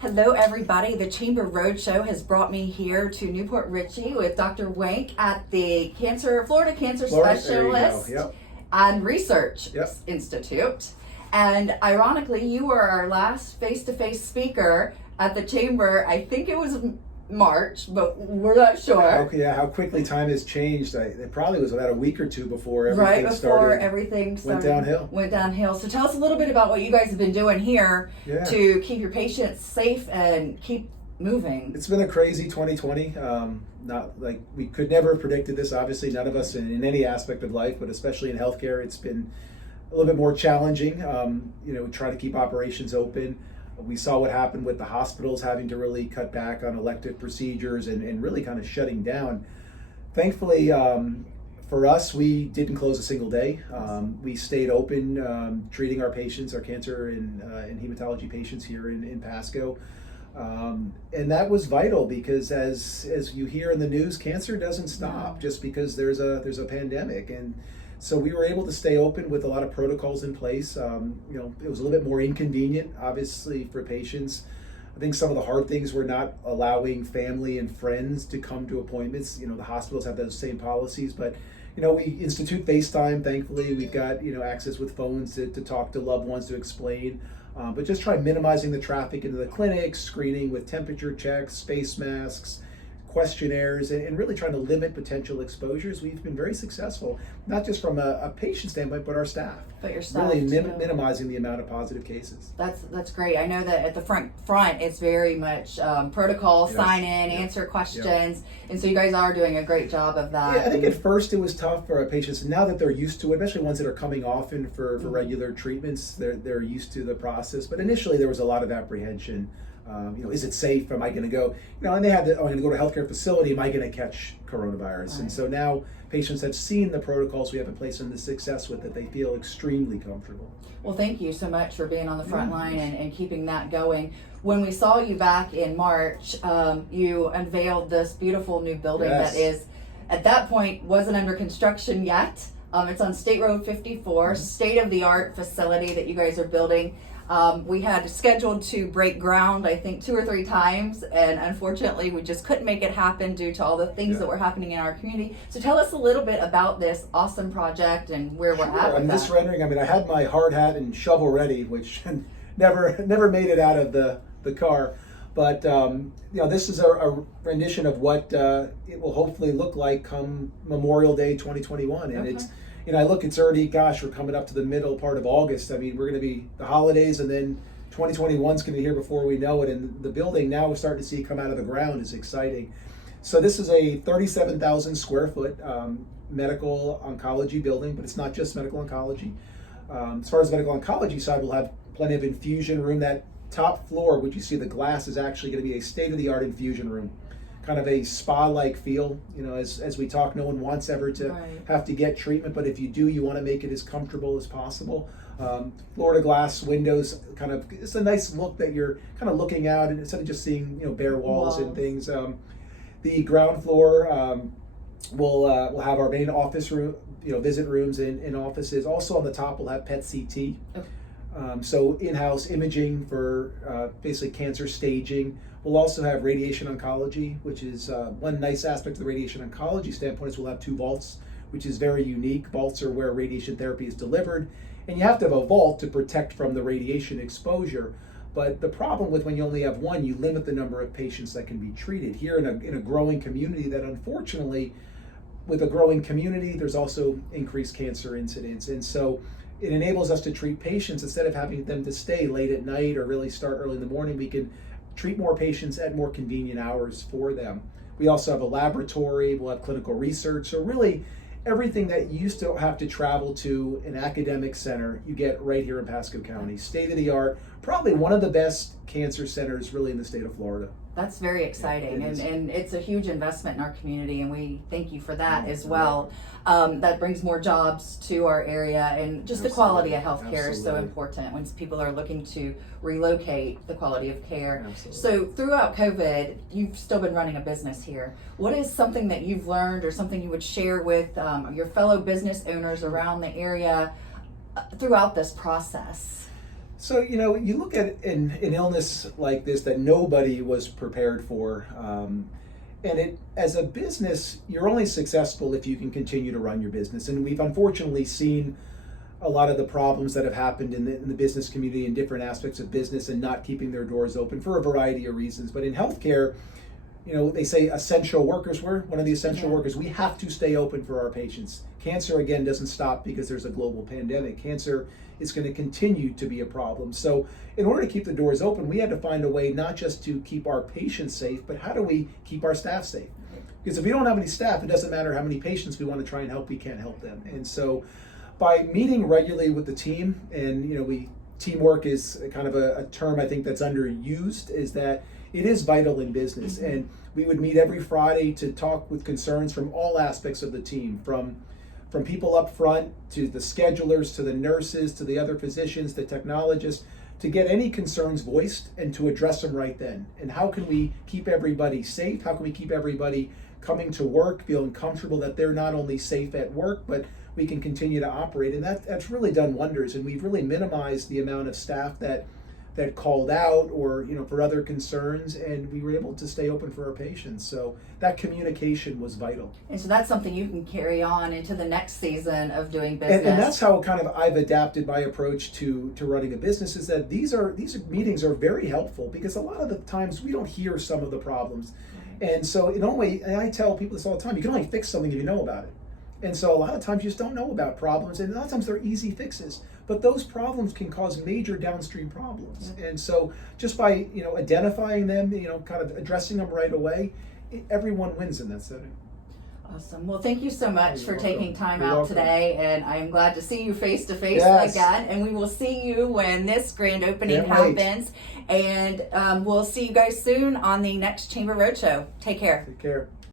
Hello, everybody. The Chamber Roadshow has brought me here to Newport Richey with Dr. Wank at the Florida Cancer Specialist and Research Institute. And ironically, you were our last face-to-face speaker at the Chamber. I think it was March, but we're not sure. Okay, how quickly time has changed. It probably was about a week or two before everything started. Went downhill. So tell us a little bit about what you guys have been doing here to keep your patients safe and keep moving. It's been a crazy 2020. Not like we could never have predicted this. Obviously, none of us in any aspect of life, but especially in healthcare, it's been a little bit more challenging. Try to keep operations open. We saw what happened with the hospitals having to really cut back on elective procedures and really kind of shutting down. Thankfully, for us, we didn't close a single day. We stayed open, treating our patients, our cancer and hematology patients here in Pasco. And that was vital because as you hear in the news, cancer doesn't stop just because there's a pandemic. And so we were able to stay open with a lot of protocols in place. It was a little bit more inconvenient, obviously, for patients. I think some of the hard things were not allowing family and friends to come to appointments. The hospitals have those same policies, but we institute FaceTime. Thankfully, we've got access with phones to talk to loved ones, to explain. But just try minimizing the traffic into the clinics, screening with temperature checks, face masks, questionnaires, and really trying to limit potential exposures. We've been very successful, not just from a patient standpoint, but our staff. But your staff really minimizing the amount of positive cases. That's great. I know that at the front it's very much protocol, sign in, answer questions, and so you guys are doing a great job of that. Yeah, I think at first it was tough for our patients. Now that they're used to it, especially ones that are coming often for regular treatments, they're used to the process. But initially there was a lot of apprehension. Is it safe? Am I going to go? And they had I'm going to go to a healthcare facility. Am I going to catch coronavirus? Right. And so now patients have seen the protocols we have in place and the success with it. They feel extremely comfortable. Well, thank you so much for being on the front line and keeping that going. When we saw you back in March, you unveiled this beautiful new building that is, at that point, wasn't under construction yet. It's on State Road 54, state-of-the-art facility that you guys are building. We had scheduled to break ground, I think, 2 or 3 times, and unfortunately we just couldn't make it happen due to all the things that were happening in our community. So tell us a little bit about this awesome project and where we're at with this rendering. I had my hard hat and shovel ready, which never made it out of the car. But this is a rendition of what it will hopefully look like come Memorial Day 2021, and it's. It's already, we're coming up to the middle part of August. We're going to be the holidays, and then 2021's going to be here before we know it. And the building now we're starting to see come out of the ground is exciting. So this is a 37,000 square foot medical oncology building, but it's not just medical oncology. As far as the medical oncology side, we'll have plenty of infusion room. That top floor, which you see the glass, is actually going to be a state-of-the-art infusion room. Kind of a spa-like feel, as we talk, no one wants ever to have to get treatment, but if you do, you want to make it as comfortable as possible. Florida glass windows, it's a nice look that you're kind of looking out, and instead of just seeing bare walls and things. The ground floor will have our main office room, visit rooms and offices. Also on the top, we'll have PET CT. So in-house imaging for basically cancer staging. We'll also have radiation oncology, which is one nice aspect of the radiation oncology standpoint is we'll have 2 vaults, which is very unique. Vaults are where radiation therapy is delivered, and you have to have a vault to protect from the radiation exposure. But the problem with when you only have one, you limit the number of patients that can be treated. Here in a growing community that unfortunately, with a growing community, there's also increased cancer incidence. And so it enables us to treat patients instead of having them to stay late at night or really start early in the morning. We can treat more patients at more convenient hours for them. We also have a laboratory, we'll have clinical research. So really everything that you used to have to travel to an academic center, you get right here in Pasco County. State of the art, probably one of the best cancer centers really in the state of Florida. That's very exciting, and it's a huge investment in our community, and we thank you for that as well. That brings more jobs to our area, and just the quality of healthcare is so important when people are looking to relocate, the quality of care. So throughout COVID, you've still been running a business here. What is something that you've learned or something you would share with your fellow business owners around the area throughout this process? So, you look at an illness like this that nobody was prepared for. As a business, you're only successful if you can continue to run your business. And we've unfortunately seen a lot of the problems that have happened in the business community in different aspects of business and not keeping their doors open for a variety of reasons. But in healthcare, they say essential workers. We're one of the essential workers. We have to stay open for our patients. Cancer, again, doesn't stop because there's a global pandemic. Cancer is going to continue to be a problem. So in order to keep the doors open, we had to find a way not just to keep our patients safe, but how do we keep our staff safe? Because if we don't have any staff, it doesn't matter how many patients we want to try and help, we can't help them. And so by meeting regularly with the team, and teamwork is kind of a term I think that's underused, is that it is vital in business. And we would meet every Friday to talk with concerns from all aspects of the team, from people up front to the schedulers, to the nurses, to the other physicians, the technologists, to get any concerns voiced and to address them right then. And how can we keep everybody safe? How can we keep everybody coming to work feeling comfortable that they're not only safe at work, but we can continue to operate? And that's really done wonders. And we've really minimized the amount of staff that called out or for other concerns, and we were able to stay open for our patients. So that communication was vital. And so that's something you can carry on into the next season of doing business. And that's how kind of I've adapted my approach to running a business, is that these meetings are very helpful, because a lot of the times we don't hear some of the problems. And so and I tell people this all the time, you can only fix something if you know about it. And so a lot of times you just don't know about problems, and a lot of times they're easy fixes, but those problems can cause major downstream problems. And so just by identifying them, kind of addressing them right away, everyone wins in that setting. Awesome. Well, thank you so much for taking time You're out welcome. today, and I am glad to see you face to face Yes. again. And we will see you when this grand opening Can't wait. happens. And we'll see you guys soon on the next Chamber Roadshow. Take care. Take care.